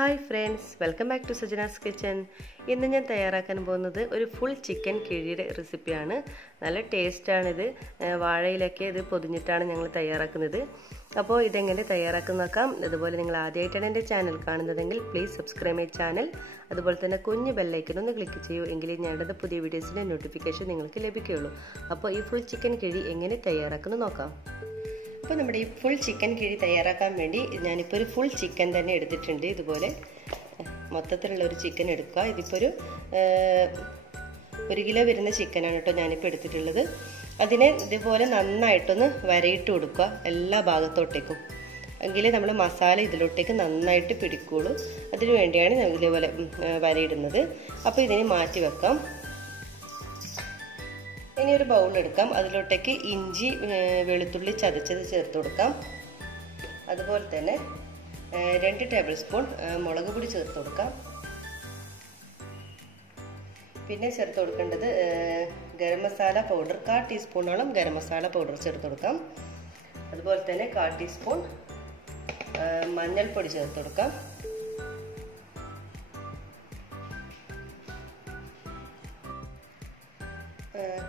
Hi friends welcome back to Sajana's kitchen ഇന്ന് ഞാൻ തയ്യാറാക്കാൻ പോകുന്നത് ഒരു ഫുൾ ചിക്കൻ കിഴിയുടെ റെസിപ്പിയാണ് നല്ല ടേസ്റ്റാണിത് വാഴയിലൊക്കെ ഇത് പൊതിഞ്ഞിട്ടാണ് ഞങ്ങൾ തയ്യാറാക്കുന്നത്. അപ്പോൾ ഇതെങ്ങനെ തയ്യാറാക്കുന്ന നോക്കാം. അതുപോലെ നിങ്ങൾ ആദ്യമായിട്ടാണ് എന്റെ ചാനൽ കാണുന്നതെങ്കിൽ പ്ലീസ് സബ്സ്ക്രൈബ് മൈ ചാനൽ അതുപോലെ തന്നെ കുഞ്ഞ് ബെല്ലൈക്കൻ ഒന്ന് ക്ലിക്ക് ചെയ്യൂ എങ്കിലേ ഞങ്ങളുടെ പുതിയ വീഡിയോസിന്റെ നോട്ടിഫിക്കേഷൻ നിങ്ങൾക്ക് ലഭിക്കുകയുള്ളൂ. അപ്പോൾ ഈ ഫുൾ ചിക്കൻ കിഴി എങ്ങനെ തയ്യാറാക്കുന്നു നോക്കാം. അപ്പോൾ നമ്മുടെ ഈ ഫുൾ ചിക്കൻ കിഴി തയ്യാറാക്കാൻ വേണ്ടി ഞാനിപ്പോൾ ഒരു ഫുൾ ചിക്കൻ തന്നെ എടുത്തിട്ടുണ്ട്. ഇതുപോലെ മൊത്തത്തിലുള്ള ഒരു ചിക്കൻ എടുക്കുക. ഇതിപ്പോൾ ഒരു ഒരു കിലോ വരുന്ന ചിക്കനാണ് കേട്ടോ ഞാനിപ്പോൾ എടുത്തിട്ടുള്ളത്. അതിനെ ഇതുപോലെ നന്നായിട്ടൊന്ന് വരയിട്ട് കൊടുക്കുക. എല്ലാ ഭാഗത്തോട്ടേക്കും. എങ്കിലേ നമ്മൾ മസാല ഇതിലോട്ടേക്ക് നന്നായിട്ട് പിടിക്കുകയുള്ളൂ അതിനു വേണ്ടിയാണ് ഇതുപോലെ വരയിടുന്നത്. അപ്പോൾ ഇതിനെ മാറ്റി വെക്കാം. ഇനി ഒരു ബൗൾ എടുക്കാം. അതിലോട്ടേക്ക് ഇഞ്ചി വെളുത്തുള്ളി ചതച്ചത് ചേർത്ത് കൊടുക്കാം. അതുപോലെ തന്നെ രണ്ട് ടേബിൾ സ്പൂൺ മുളക് പൊടി ചേർത്ത് കൊടുക്കാം. പിന്നെ ചേർത്ത് കൊടുക്കേണ്ടത് ഗരം മസാല പൗഡർ കാ ടീസ്പൂണോളം ഗരം മസാല പൗഡർ ചേർത്ത് കൊടുക്കാം. അതുപോലെ തന്നെ കാ ടീസ്പൂൺ മഞ്ഞൾപ്പൊടി ചേർത്ത് കൊടുക്കാം.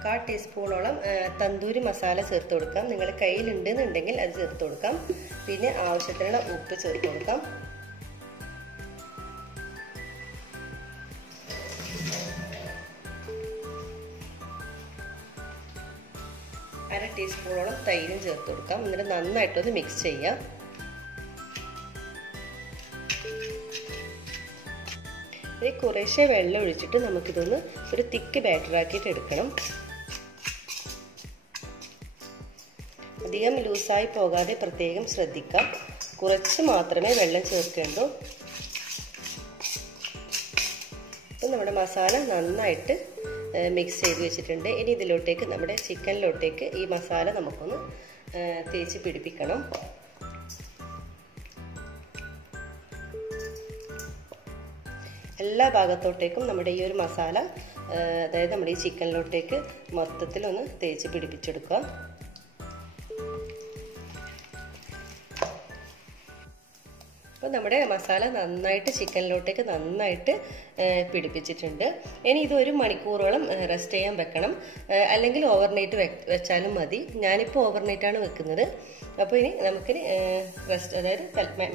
കാ ടീസ്പൂണോളം തന്തൂരി മസാല ചേർത്ത് കൊടുക്കാം. നിങ്ങളുടെ കയ്യിലുണ്ടെന്നുണ്ടെങ്കിൽ അത് ചേർത്ത് കൊടുക്കാം. പിന്നെ ആവശ്യത്തിനുള്ള ഉപ്പ് ചേർത്ത് കൊടുക്കാം. അര ടീസ്പൂണോളം തൈരും ചേർത്ത് കൊടുക്കാം. എന്നിട്ട് നന്നായിട്ടൊന്ന് മിക്സ് ചെയ്യാം. കുറേശ്ശെ വെള്ളം ഒഴിച്ചിട്ട് നമുക്കിതൊന്ന് ഒരു തിക്ക് ബാറ്റർ ആക്കിയിട്ട് എടുക്കണം. അധികം ലൂസായി പോകാതെ പ്രത്യേകം ശ്രദ്ധിക്കാം. കുറച്ച് മാത്രമേ വെള്ളം ചേർക്കേണ്ടൂ. ഇപ്പം നമ്മുടെ മസാല നന്നായിട്ട് മിക്സ് ചെയ്ത് വെച്ചിട്ടുണ്ട്. ഇനി ഇതിലോട്ടേക്ക് നമ്മുടെ ചിക്കനിലോട്ടേക്ക് ഈ മസാല നമുക്കൊന്ന് തേച്ച് പിടിപ്പിക്കണം. എല്ലാ ഭാഗത്തോട്ടേക്കും നമ്മുടെ ഈ ഒരു മസാല അതായത് നമ്മുടെ ഈ ചിക്കനിലോട്ടേക്ക് മൊത്തത്തിലൊന്ന് തേച്ച് പിടിപ്പിച്ചെടുക്കുക. അപ്പോൾ നമ്മുടെ മസാല നന്നായിട്ട് ചിക്കനിലോട്ടേക്ക് നന്നായിട്ട് പിടിപ്പിച്ചിട്ടുണ്ട്. ഇനി ഇത് ഒരു മണിക്കൂറോളം റെസ്റ്റ് ചെയ്യാൻ വെക്കണം. അല്ലെങ്കിൽ ഓവർനൈറ്റ് വെച്ചാലും മതി. ഞാനിപ്പോൾ ഓവർനൈറ്റാണ് വെക്കുന്നത്. അപ്പോൾ ഇനി നമുക്ക് റെസ്റ്റ് അതായത്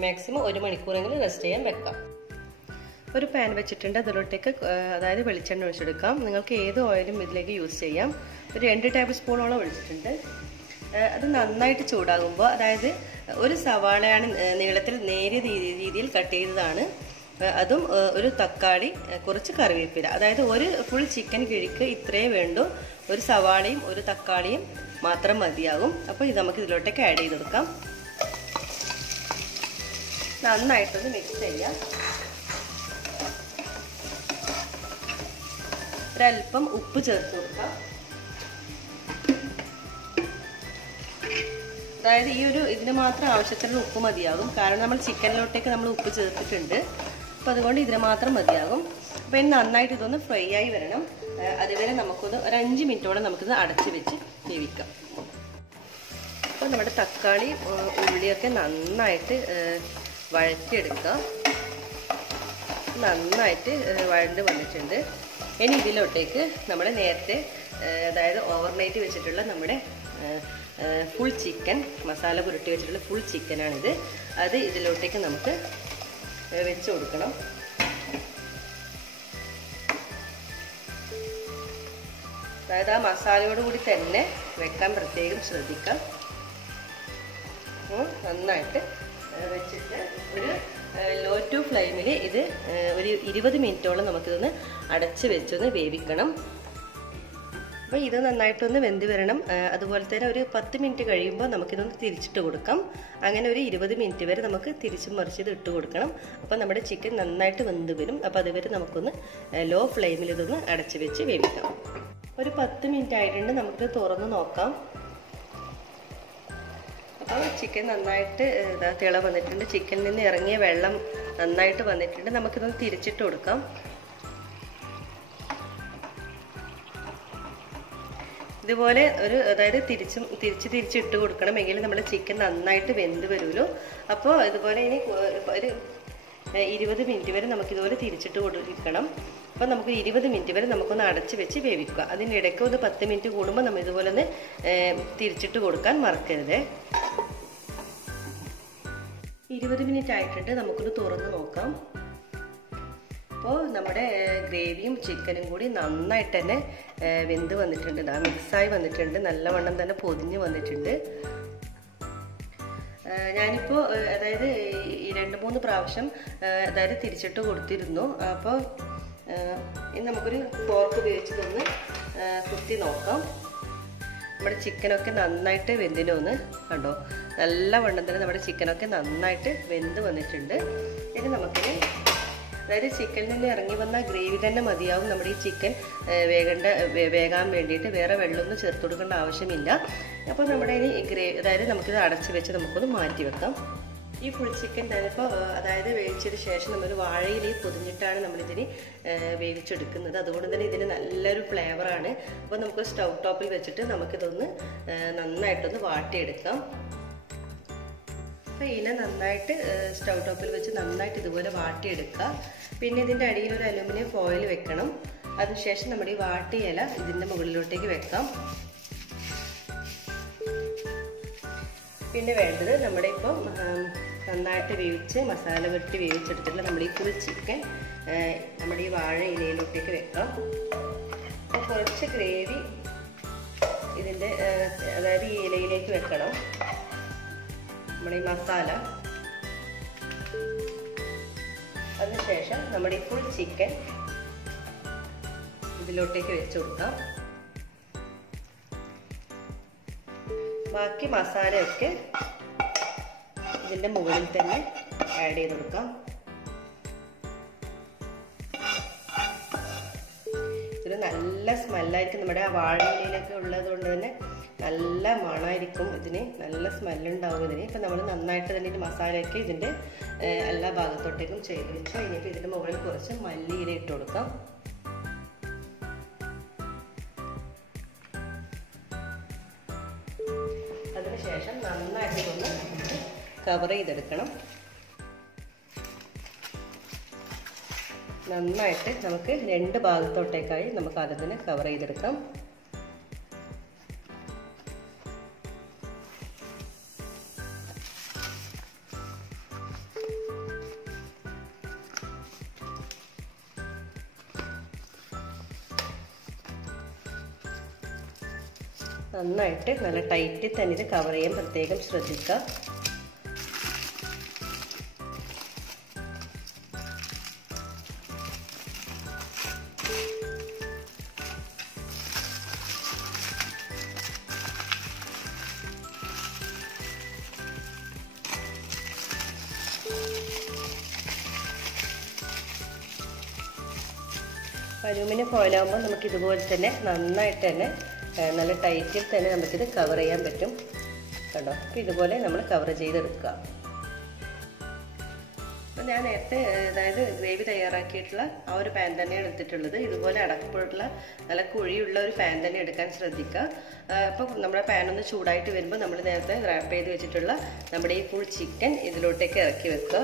മാക്സിമം ഒരു മണിക്കൂറെങ്കിലും റെസ്റ്റ് ചെയ്യാൻ വെക്കാം. ഒരു പാൻ വെച്ചിട്ടുണ്ട്. അതിലോട്ടേക്ക് അതായത് വെളിച്ചെണ്ണ ഒഴിച്ചെടുക്കാം. നിങ്ങൾക്ക് ഏത് ഓയിലും ഇതിലേക്ക് യൂസ് ചെയ്യാം. ഒരു രണ്ട് ടേബിൾ സ്പൂണോളം ഒഴിച്ചിട്ടുണ്ട്. അത് നന്നായിട്ട് ചൂടാകുമ്പോൾ അതായത് ഒരു സവാളയാണ് നീളത്തിൽ നേരിയ രീതിയിൽ കട്ട് ചെയ്തതാണ്. അതും ഒരു തക്കാളി കുറച്ച് കറിവേപ്പില. അതായത് ഒരു ഫുൾ ചിക്കൻ കിഴിക്ക് ഇത്രയേ വേണ്ടു. ഒരു സവാളയും ഒരു തക്കാളിയും മാത്രം മതിയാകും. അപ്പോൾ ഇത് നമുക്ക് ഇതിലോട്ടേക്ക് ആഡ് ചെയ്ത് കൊടുക്കാം. നന്നായിട്ടൊന്ന് മിക്സ് ചെയ്യാം. ഒരല്പം ഉപ്പ് ചേർത്ത് കൊടുക്കാം. അതായത് ഈ ഒരു ഇതിന് മാത്രം ആവശ്യത്തിനുള്ള ഉപ്പ് മതിയാകും. കാരണം നമ്മൾ ചിക്കനിലോട്ടേക്ക് നമ്മൾ ഉപ്പ് ചേർത്തിട്ടുണ്ട്. അപ്പോൾ അതുകൊണ്ട് ഇതിന് മാത്രം മതിയാകും. അപ്പോൾ ഇനി നന്നായിട്ട് ഇതൊന്ന് ഫ്രൈ ആയി വരണം. അതുവരെ നമുക്കൊന്ന് ഒരു അഞ്ച് മിനിറ്റോളം നമുക്കിത് അടച്ച് വെച്ച് വേവിക്കാം. അപ്പോൾ നമ്മുടെ തക്കാളി ഉള്ളിയൊക്കെ നന്നായിട്ട് വഴറ്റിയെടുക്കുക. നന്നായിട്ട് വഴണ്ട് വന്നിട്ടുണ്ട്. ഇനി ഇതിലോട്ടേക്ക് നമ്മൾ നേരത്തെ അതായത് ഓവർനൈറ്റ് വെച്ചിട്ടുള്ള നമ്മുടെ ഫുൾ ചിക്കൻ മസാല പുരട്ടി വെച്ചിട്ടുള്ള ഫുൾ ചിക്കനാണിത് അത് ഇതിലോട്ടേക്ക് നമുക്ക് വെച്ച് കൊടുക്കണം. അതായത് ആ മസാലയോട് കൂടി തന്നെ വെക്കാൻ പ്രത്യേകം ശ്രദ്ധിക്കാം. നന്നായിട്ട് വെച്ചിട്ട് ഒരു ലോ ടു ഫ്ലെയിമിൽ ഇത് ഒരു ഇരുപത് മിനിറ്റോളം നമുക്കിതൊന്ന് അടച്ച് വെച്ചൊന്ന് വേവിക്കണം. അപ്പോൾ ഇത് നന്നായിട്ടൊന്ന് വെന്ത് വരണം. അതുപോലെ തന്നെ ഒരു പത്ത് മിനിറ്റ് കഴിയുമ്പോൾ നമുക്കിതൊന്ന് തിരിച്ചിട്ട് കൊടുക്കാം. അങ്ങനെ ഒരു ഇരുപത് മിനിറ്റ് വരെ നമുക്ക് തിരിച്ചും മറിച്ച് ഇത് ഇട്ട് കൊടുക്കണം. അപ്പോൾ നമ്മുടെ ചിക്കൻ നന്നായിട്ട് വെന്ത് വരും. അപ്പോൾ അതുവരെ നമുക്കൊന്ന് ലോ ഫ്ലെയിമിൽ ഇതൊന്ന് അടച്ച് വെച്ച് വേവിക്കാം. ഒരു പത്ത് മിനിറ്റ് ആയിട്ടുണ്ട്. നമുക്ക് തുറന്ന് നോക്കാം. അപ്പോൾ ചിക്കൻ നന്നായിട്ട് തിള വന്നിട്ടുണ്ട്. ചിക്കനിൽ നിന്ന് ഇറങ്ങിയ വെള്ളം നന്നായിട്ട് വന്നിട്ടുണ്ട്. നമുക്കിതൊന്ന് തിരിച്ചിട്ട് കൊടുക്കാം. ഇതുപോലെ ഒരു അതായത് തിരിച്ചും തിരിച്ച് തിരിച്ച് ഇട്ട് കൊടുക്കണം എങ്കിൽ നമ്മുടെ ചിക്കൻ നന്നായിട്ട് വെന്ത് വരുമല്ലോ. അപ്പോൾ ഇതുപോലെ ഇനി ഒരു ഇരുപത് മിനിറ്റ് വരെ നമുക്കിതുപോലെ തിരിച്ചിട്ട് കൊടുക്കണം. അപ്പോൾ നമുക്ക് ഇരുപത് മിനിറ്റ് വരെ നമുക്കൊന്ന് അടച്ച് വെച്ച് വേവിക്കുക. അതിനിടയ്ക്ക് ഒന്ന് പത്ത് മിനിറ്റ് കൂടുമ്പോൾ നമ്മൾ ഇതുപോലെ ഒന്ന് തിരിച്ചിട്ട് കൊടുക്കാൻ മറക്കരുത്. ഇരുപത് മിനിറ്റ് ആയിട്ടുണ്ട്. നമുക്കൊന്ന് തുറന്ന് നോക്കാം. അപ്പോൾ നമ്മുടെ ഗ്രേവിയും ചിക്കനും കൂടി നന്നായിട്ട് തന്നെ വെന്ത് വന്നിട്ടുണ്ട്. ഇതാ മിക്സായി വന്നിട്ടുണ്ട്. നല്ലവണ്ണം തന്നെ പൊതിഞ്ഞ് വന്നിട്ടുണ്ട്. ഞാനിപ്പോൾ അതായത് ഈ രണ്ട് മൂന്ന് പ്രാവശ്യം അതായത് തിരിച്ചിട്ട് കൊടുത്തിരുന്നു. അപ്പോൾ ഇനി നമുക്കൊരു ഫോർക്ക് ഉപയോഗിച്ചിട്ടൊന്ന് കുത്തി നോക്കാം. നമ്മുടെ ചിക്കനൊക്കെ നന്നായിട്ട് വെന്തിനൊന്ന് കണ്ടോ? നല്ല വണ്ണം തന്നെ നമ്മുടെ ചിക്കനൊക്കെ നന്നായിട്ട് വെന്ത് വന്നിട്ടുണ്ട്. ഇനി നമുക്കിനി അതായത് ചിക്കനിൽ നിന്ന് ഇറങ്ങി വന്ന ഗ്രേവി തന്നെ മതിയാവും നമ്മുടെ ഈ ചിക്കൻ വേകേണ്ട വേകാൻ വേണ്ടിയിട്ട്. വേറെ വെള്ളമൊന്നും ചേർത്ത് കൊടുക്കേണ്ട ആവശ്യമില്ല. അപ്പോൾ നമ്മുടെ ഇനി ഗ്രേവി അതായത് നമുക്കിത് അടച്ച് വെച്ച് നമുക്കൊന്ന് മാറ്റി വെക്കാം. ഈ ഫുൾ ചിക്കൻ ഞാനിപ്പോൾ അതായത് വേവിച്ചതിന് ശേഷം നമ്മൾ വാഴയിൽ പൊതിഞ്ഞിട്ടാണ് നമ്മളിതിന് വേവിച്ചെടുക്കുന്നത്. അതുകൊണ്ട് തന്നെ ഇതിന് നല്ലൊരു ഫ്ലേവറാണ് അപ്പോൾ നമുക്ക് സ്റ്റൗ ടോപ്പിൽ വെച്ചിട്ട് നമുക്കിതൊന്ന് നന്നായിട്ടൊന്ന് വാട്ടിയെടുക്കാം. അപ്പോൾ ഇന നന്നായിട്ട് സ്റ്റൗ ടോപ്പിൽ വെച്ച് നന്നായിട്ട് ഇതുപോലെ വാട്ടിയെടുക്കുക. പിന്നെ ഇതിന്റെ അടിയിൽ ഒരു അലുമിനിയം ഫോയിൽ വെക്കണം. അതിനുശേഷം നമ്മുടെ ഈ വാട്ടിയ ഇല ഇതിന്റെ മുകളിലോട്ടേക്ക് വെക്കാം. പിന്നെ വേണ്ടത് നമ്മുടെ ഇപ്പോൾ നന്നായിട്ട് വേവിച്ച് മസാല വെട്ടി വേവിച്ചെടുത്തിട്ടുള്ള നമ്മൾ ഈ ഫുൾ ചിക്കൻ നമ്മുടെ ഈ വാഴ ഇലയിലോട്ടേക്ക് വെക്കാം. അപ്പോൾ കുറച്ച് ഗ്രേവി ഇതിന്റെ അതായത് ഈ ഇലയിലേക്ക് വെക്കണം. നമ്മുടെ ഈ മസാല. അതിനുശേഷം നമ്മുടെ ഈ ഫുൾ ചിക്കൻ ഇതിലോട്ടേക്ക് വെച്ച് കൊടുക്കാം. ബാക്കി മസാലയൊക്കെ ഇതിന്റെ മുകളിൽ തന്നെ ആഡ് ചെയ്ത് കൊടുക്കാം. ഇതൊരു നല്ല സ്മെല്ലായിരിക്കും നമ്മുടെ ആ വാഴയിലൊക്കെ ഉള്ളത് കൊണ്ട് തന്നെ നല്ല മണമായിരിക്കും ഇതിന്. നല്ല സ്മെല്ലുണ്ടാവും ഇതിന്. ഇപ്പം നമ്മൾ നന്നായിട്ട് തന്നെ ഇതിന്റെ മസാലയൊക്കെ ഇതിന്റെ എല്ലാ ഭാഗത്തോട്ടേക്കും ചെയ്ത് വെച്ചു ഇനിയിപ്പോൾ ഇതിന്റെ മുകളിൽ കുറച്ച് മല്ലിയില ഇട്ട് കൊടുക്കാം. അതിനുശേഷം നന്നായിട്ട് ഒന്ന് കവർ ചെയ്തെടുക്കണം. നന്നായിട്ട് നമുക്ക് രണ്ട് ഭാഗത്തോട്ടേക്കായി നമുക്ക് അതിനെ കവർ ചെയ്തെടുക്കാം. നന്നായിട്ട് നല്ല ടൈറ്റിൽ തന്നെ ഇത് കവർ ചെയ്യാൻ പ്രത്യേകം ശ്രദ്ധിക്കുക അലൂമിനിയം ഫോയിലാകുമ്പോൾ നമുക്ക് ഇതുപോലെ തന്നെ നന്നായിട്ട് തന്നെ നല്ല ടൈറ്റിൽ തന്നെ നമുക്കിത് കവർ ചെയ്യാൻ പറ്റും. കണ്ടോ? അപ്പോൾ ഇതുപോലെ നമ്മൾ കവർ ചെയ്തെടുക്കുക. അപ്പോൾ ഞാൻ നേരത്തെ അതായത് ഗ്രേവി തയ്യാറാക്കിയിട്ടുള്ള ആ ഒരു പാൻ തന്നെയാണ് എടുത്തിട്ടുള്ളത്. ഇതുപോലെ അടക്കപ്പെട്ടുള്ള നല്ല കുഴിയുള്ള ഒരു പാൻ തന്നെ എടുക്കാൻ ശ്രദ്ധിക്കുക. അപ്പോൾ നമ്മുടെ പാൻ ഒന്ന് ചൂടായിട്ട് വരുമ്പോൾ നമ്മൾ നേരത്തെ റാപ്പ് ചെയ്ത് വെച്ചിട്ടുള്ള നമ്മുടെ ഈ ഫുൾ ചിക്കൻ ഇതിലോട്ടേക്ക് ഇറക്കി വെക്കുക.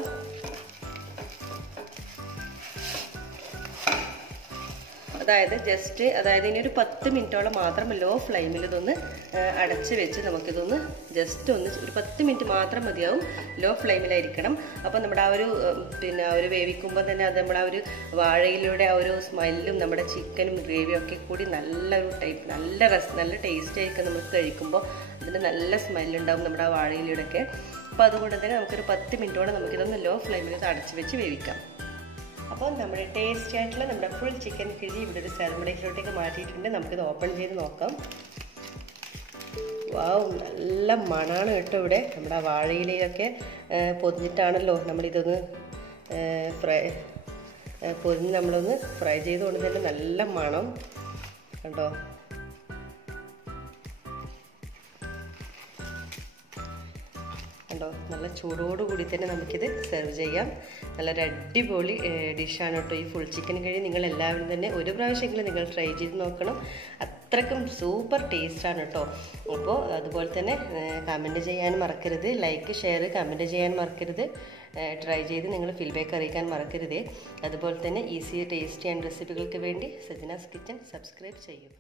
അതായത് ജസ്റ്റ് അതായത് ഇനി ഒരു പത്ത് മിനിറ്റോളം മാത്രം ലോ ഫ്ലെയിമിൽ ഇതൊന്ന് അടച്ച് വെച്ച് നമുക്കിതൊന്ന് ജസ്റ്റ് ഒന്ന് ഒരു പത്ത് മിനിറ്റ് മാത്രം മതിയാവും ലോ ഫ്ലെയിമിലായിരിക്കണം അപ്പോൾ നമ്മുടെ ആ ഒരു പിന്നെ ഒരു വേവിക്കുമ്പോൾ തന്നെ അത് നമ്മുടെ ആ ഒരു വാഴയിലൂടെ ആ ഒരു സ്മെല്ലും നമ്മുടെ ചിക്കനും ഗ്രേവിയും ഒക്കെ കൂടി നല്ലൊരു ടൈപ്പ് നല്ല രസം നല്ല ടേസ്റ്റ് ആയിരിക്കും നമുക്ക് കഴിക്കുമ്പോൾ അതിന് നല്ല സ്മെല്ലുണ്ടാവും നമ്മുടെ ആ വാഴയിലൂടെ ഒക്കെ അപ്പോൾ അതുകൊണ്ട് തന്നെ നമുക്കൊരു പത്ത് മിനിറ്റോളം നമുക്കിതൊന്ന് ലോ ഫ്ലെയിമിൽ അടച്ച് വെച്ച് വേവിക്കാം. അപ്പോൾ നമ്മുടെ ടേസ്റ്റി ആയിട്ടുള്ള നമ്മുടെ ഫുൾ ചിക്കൻ കിഴി ഇവിടെ ഒരു സാൽമണേക്കിലോട്ടേക്ക് മാറ്റിയിട്ടുണ്ട്. നമുക്കിത് ഓപ്പൺ ചെയ്ത് നോക്കാം. വാവ് നല്ല മണാണ് കേട്ടോ ഇവിടെ. നമ്മുടെ ആ വാഴയിലയൊക്കെ പൊതിഞ്ഞിട്ടാണല്ലോ നമ്മളിതൊന്ന് ഫ്രൈ പൊതിഞ്ഞ് നമ്മളൊന്ന് ഫ്രൈ ചെയ്തുകൊണ്ട് തന്നെ നല്ല മണം. കണ്ടോ? കണ്ടോ? നല്ല ചൂടോടുകൂടി തന്നെ നമുക്കിത് സെർവ് ചെയ്യാം. നല്ലൊരു അടിപൊളി ഡിഷാണ് കേട്ടോ ഈ ഫുൾ ചിക്കൻ കഴി നിങ്ങൾ എല്ലാവരും തന്നെ ഒരു പ്രാവശ്യമെങ്കിലും നിങ്ങൾ ട്രൈ ചെയ്ത് നോക്കണം. അത്രക്കും സൂപ്പർ ടേസ്റ്റാണ് കേട്ടോ. അപ്പോൾ അതുപോലെ തന്നെ കമന്റ് ചെയ്യാൻ മറക്കരുത്. ലൈക്ക് ഷെയർ കമന്റ് ചെയ്യാൻ മറക്കരുത്. ട്രൈ ചെയ്ത് നിങ്ങൾ ഫീഡ്ബാക്ക് അറിയിക്കാൻ മറക്കരുത്. അതുപോലെ തന്നെ ഈസി ടേസ്റ്റി ആൻഡ് റെസിപ്പികൾക്ക് വേണ്ടി സജനാസ് കിച്ചൺ സബ്സ്ക്രൈബ് ചെയ്യും.